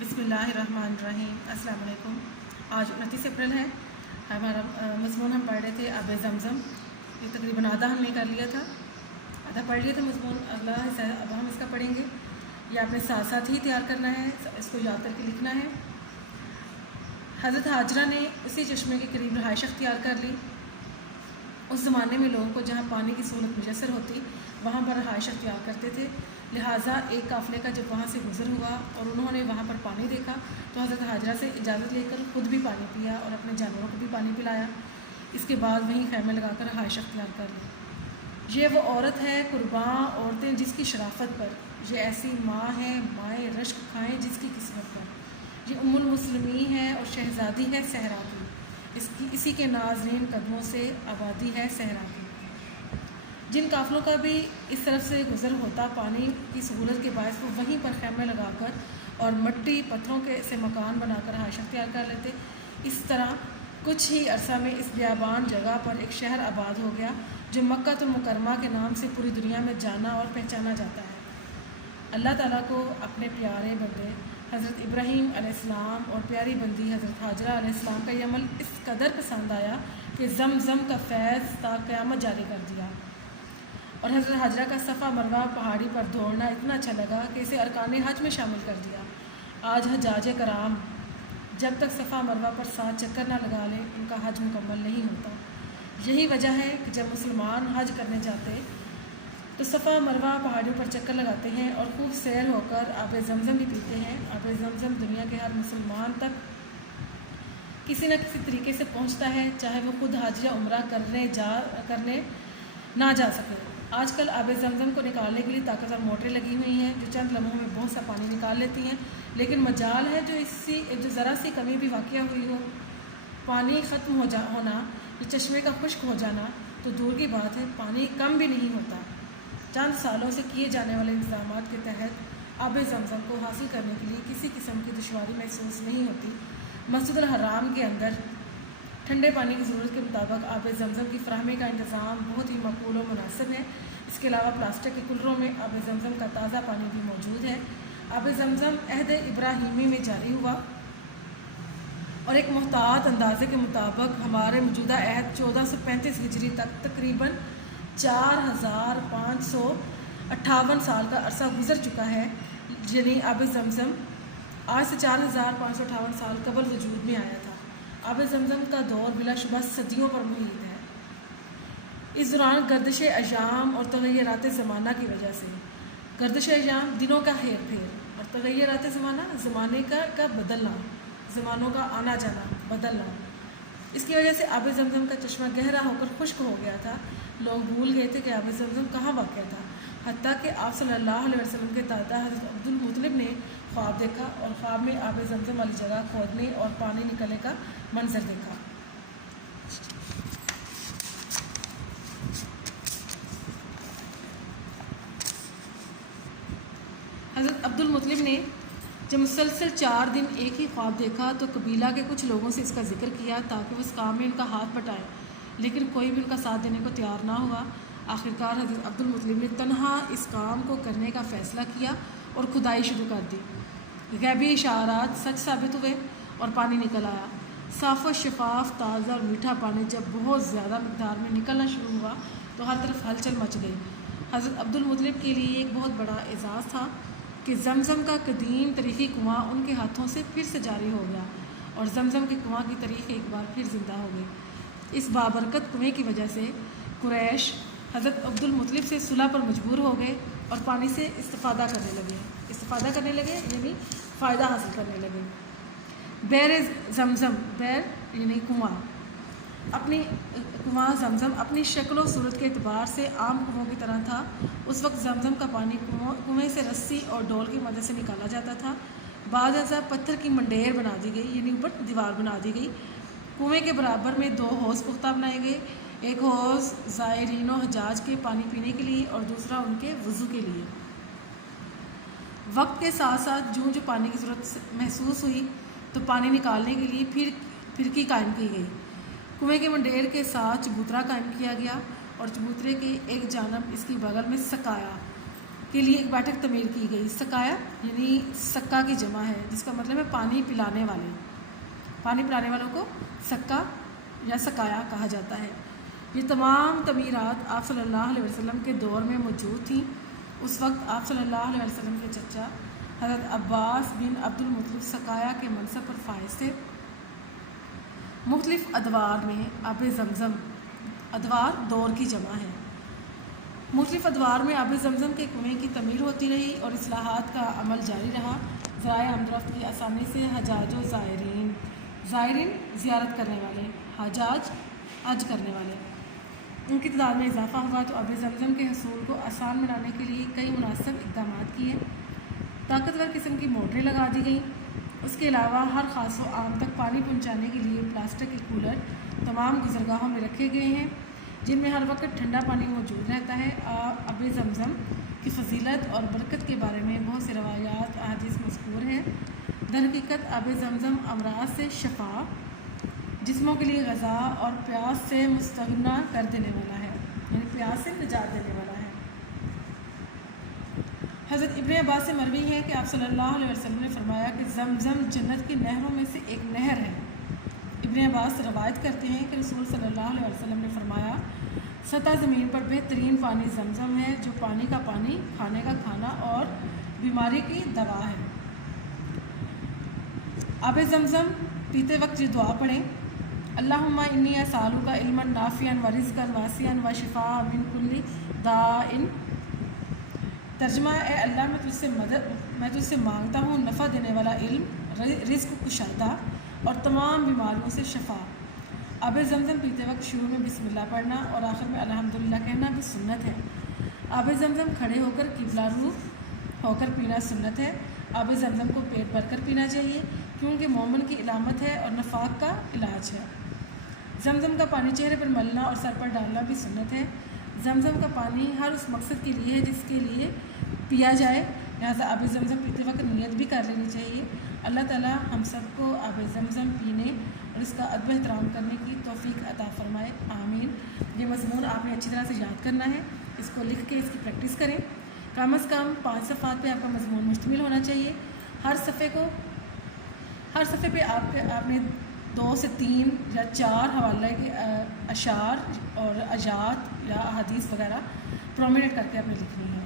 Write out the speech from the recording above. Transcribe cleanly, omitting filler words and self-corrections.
बिस्मिल्लाहिर्रहमानिर्रहीम। अस्सलाम वालेकुम। आज 29 अप्रैल है। हमारा मज़मून हम पढ़ रहे थे आब ज़मज़म। ये तकरीबन आधा हमने कर लिया था, आधा पढ़ लिया था मज़मून। अल्लाह से अब हम इसका पढ़ेंगे। ये आपने साथ साथ ही तैयार करना है, इसको याद करके लिखना है। हज़रत हाजरा ने उसी चश्मे के करीब रहाइश अख्तियार कर ली। उस ज़माने में लोगों को जहाँ पानी की सहूलत मुयसर होती वहाँ पर रहाइश अख्तियार करते थे। लिहाजा एक काफ़िले का जब वहाँ से गुज़र हुआ और उन्होंने वहाँ पर पानी देखा तो हज़रत हाजरा से इजाज़त लेकर ख़ुद भी पानी पिया और अपने जानवरों को भी पानी पिलाया। इसके बाद वहीं खैमे लगाकर रहाइश अख्तियार कर ली। ये वो औरत है कुर्बान औरतें जिसकी शराफत पर, ये ऐसी माँ है माए रश्क खाएँ जिसकी किस्मत पर, ये उम्मुल मुस्लिमीन है और शहज़ादी है सहरा की, इसी के नाज़रीन कदमों से आबादी है सहरा की। जिन काफ़िलों का भी इस तरफ से गुज़र होता पानी की सहूलत के बायस वो वहीं पर खैमे लगाकर और मट्टी पत्थरों के से मकान बनाकर रहाइश अख्तियार कर लेते। इस तरह कुछ ही अरसा में इस बियाबान जगह पर एक शहर आबाद हो गया जो मक्का मुकरमा के नाम से पूरी दुनिया में जाना और पहचाना जाता है। अल्लाह ताला को अपने प्यारे बंदे हज़रत इब्राहीम अलैहिस्सलाम और प्यारी बंदी हज़रत हाजरा अलैहिस्सलाम का ये अमल इस कदर पसंद आया कि ज़मज़म का फैज़ ता क़यामत जारी कर दिया। और हज़रत हाजरा का सफ़ा मरवा पहाड़ी पर दौड़ना इतना अच्छा लगा कि इसे अरकान हज में शामिल कर दिया। आज हजाज कराम जब तक सफ़ा मरवा पर 7 चक्कर ना लगा लें उनका हज मुकम्मल नहीं होता। यही वजह है कि जब मुसलमान हज करने जाते तो सफ़ा मरवा पहाड़ियों पर चक्कर लगाते हैं और खूब सैर होकर आब ज़मज़म भी पीते हैं। आब ज़मज़म दुनिया के हर मुसलमान तक किसी न किसी तरीके से पहुंचता है, चाहे वो खुद हज या उम्रा करने ना जा सके। आजकल आब ज़मज़म को निकालने के लिए ताकतवर मोटरें लगी हुई हैं जो चंद लम्हों में बहुत सा पानी निकाल लेती हैं, लेकिन मजाल है जो ज़रा सी कमी भी वाक़या हुई हो, पानी ख़त्म होना या चश्मे का खुश्क हो जाना तो दूर की बात है, पानी कम भी नहीं होता। चंद सालों से किए जाने वाले इंतज़ाम के तहत आब ज़मज़म को हासिल करने के लिए किसी किस्म की दुश्वारी महसूस नहीं होती। मस्जिदुल हराम के अंदर ठंडे पानी की ज़रूरत के मुताबिक आब ज़मज़म की फ़राहमी का इंतज़ाम बहुत ही मकबूल और मुनासिब है। इसके अलावा प्लास्टिक के कुल्लरों में आब ज़मज़म का ताज़ा पानी भी मौजूद है। आब ज़मज़म अहद इब्राहीमी में जारी हुआ और एक मुहतात अंदाजे के मुताबिक हमारे मौजूदा अहद 1435 हिजरी तक तकरीबन 4558 साल का अरसा गुज़र चुका है। यानी आब ज़मज़म आज से 4558 साल कबल वजूद में आया था। आब ज़मज़म का दौर बिलाशुबा सदियों पर मुहीत है। इस दौरान गर्दिश अय्याम और तग़य्युरात ज़माना की वजह से, गर्दिश अय्याम दिनों का हेर फेर और तग़य्युरात ज़माना ज़माने का बदलना, ज़मानों का आना जाना बदलना, इसकी वजह से आब ज़मज़म का चश्मा गहरा होकर खुश्क हो गया था। लोग भूल गए थे कि आब ज़मज़म कहाँ वाक़या था। हत्ता कि आप सल्लल्लाहु अलैहि वसल्लम के दादा हज़रत अब्दुल मुत्तलिब ने ख्वाब देखा और ख्वाब में आब ज़मज़म वाली जगह खोदने और पानी निकलने का मंजर देखा। हज़रत अब्दुल मुत्तलिब ने जब मुसलसल 4 दिन एक ही ख्वाब देखा तो कबीला के कुछ लोगों से इसका जिक्र किया ताकि वो इस काम में उनका हाथ बटाए, लेकिन कोई भी उनका साथ देने को तैयार ना हुआ। आखिरकार हज़रत अब्दुल मुत्तलिब ने तन्हा इस काम को करने का फ़ैसला किया और खुदाई शुरू कर दी। गैबी इशारात सच साबित हुए और पानी निकल आया। साफ़ व शफाफ ताज़ा और मीठा पानी जब बहुत ज़्यादा मकदार में निकलना शुरू हुआ तो हर तरफ हलचल मच गई। हज़रत अब्दुल मुत्तलिब के लिए एक बहुत बड़ा एजाज़ था कि ज़मज़म का कदीम तारीख़ी कुआँ उनके हाथों से फिर से जारी हो गया और ज़मज़म के कुआँ की तारीख़ एक बार फिर ज़िंदा हो गई। इस बाबरकत कुएँ की वजह से कुरैश हज़रत अब्दुल मुत्तलिब से सुलह पर मजबूर हो गए और पानी से इस्तिफ़ादा करने लगे यानी फ़ायदा हासिल करने लगे। बैर ज़मज़म, बैर यानी कुआँ ज़मज़म अपनी शक्ल व सूरत के अतबार से आम कुओं की तरह था। उस वक्त ज़मज़म का पानी कुएँ से रस्सी और डोल की मदद से निकाला जाता था। बाद अज़ा पत्थर की मंडेर बना दी गई यानी ऊपर दीवार बना दी गई। कुएँ के बराबर में 2 हौज़ पुख्ता बनाए गए, एक हौज़ ज़ायरीन व हजाज के पानी पीने के लिए और दूसरा उनके वज़ू के लिए। वक्त के साथ साथ जो पानी की ज़रूरत महसूस हुई तो पानी निकालने के लिए फिरकी कायम की गई। कुएँ के मंडेर के साथ चबूतरा कायम किया गया और चबूतरे के एक जानब इसकी बगल में सकाया کے لیے ایک بیٹھک تعمیر کی گئی۔ سقایا یعنی سکا کی جمع ہے، جس کا مطلب ہے پانی پلانے والے، پانی پلانے والوں کو سکا یا سقایا کہا جاتا ہے۔ یہ تمام تعمیرات آپ صلی اللہ علیہ وسلم کے دور میں موجود تھیں۔ اس وقت آپ صلی اللہ علیہ وسلم کے چچا حضرت عباس بن عبد المطلب سقایا کے منصب پر فائز تھے۔ مختلف ادوار میں آب زمزم، ادوار دور کی جمع ہے، مختلف ادوار میں آب زمزم کے کنویں کی تعمیر ہوتی رہی اور اصلاحات کا عمل جاری رہا۔ ذرائع آمد کی آسانی سے حجاج و زائرین زیارت کرنے والے، حجاج حج کرنے والے، ان کی تعداد میں اضافہ ہوا تو آب زمزم کے حصول کو آسان بنانے کے لیے کئی مناسب اقدامات کیے۔ طاقتور قسم کی موٹریں لگا دی گئیں۔ اس کے علاوہ ہر خاص و عام تک پانی پہنچانے کے لیے پلاسٹک کے کولر تمام گزرگاہوں میں رکھے گئے ہیں، جن میں ہر وقت ٹھنڈا پانی موجود رہتا ہے۔ آب زمزم کی فضیلت اور برکت کے بارے میں بہت سی روایات احادیث مذکور ہیں۔ در حقیقت آب زمزم امراض سے شفا، جسموں کے لیے غذا اور پیاس سے مستغنی کر دینے والا ہے، یعنی پیاس سے نجات دینے والا ہے۔ حضرت ابن عباس سے مروی ہے کہ آپ صلی اللہ علیہ وسلم نے فرمایا کہ زمزم جنت کی نہروں میں سے ایک نہر ہے۔ ابن عباس روایت کرتے ہیں کہ رسول صلی اللہ علیہ وسلم نے فرمایا، سطح زمین پر بہترین پانی زمزم ہے، جو پانی کا پانی، کھانے کا کھانا اور بیماری کی دوا ہے۔ آب زمزم پیتے وقت یہ دعا پڑھیں، اللہم انی اسألک علما نافعا ورزقا واسعا وشفاء من کل داء۔ ترجمہ: اے اللہ، میں تجھ سے مانگتا ہوں نفع دینے والا علم، رزق کشادہ اور تمام بیماریوں سے شفا۔ آب زمزم پیتے وقت شروع میں بسم اللہ پڑھنا اور آخر میں الحمدللہ کہنا بھی سنت ہے۔ آب زمزم کھڑے ہو کر قبلہ رو ہو کر پینا سنت ہے۔ آب زمزم کو پیٹ بھر کر پینا چاہیے، کیونکہ مومن کی علامت ہے اور نفاق کا علاج ہے۔ زمزم کا پانی چہرے پر ملنا اور سر پر ڈالنا بھی سنت ہے۔ زمزم کا پانی ہر اس مقصد کے لیے ہے جس کے لیے پیا جائے، لہٰذا آب زمزم پیتے وقت نیت بھی کر لینی چاہیے۔ اللہ تعالیٰ ہم سب کو آب زمزم پینے اور اس کا ادب احترام کرنے کی توفیق عطا فرمائے، آمین۔ یہ مضمون آپ نے اچھی طرح سے یاد کرنا ہے، اس کو لکھ کے اس کی پریکٹس کریں۔ کم از کم 5 صفحات پہ آپ کا مضمون مشتمل ہونا چاہیے۔ ہر صفحے پہ آپ نے 2 سے 3 یا 4 حوالے کے اشعار اور آیات یا احادیث وغیرہ پرومیننٹ کر کے آپ نے لکھنی ہے۔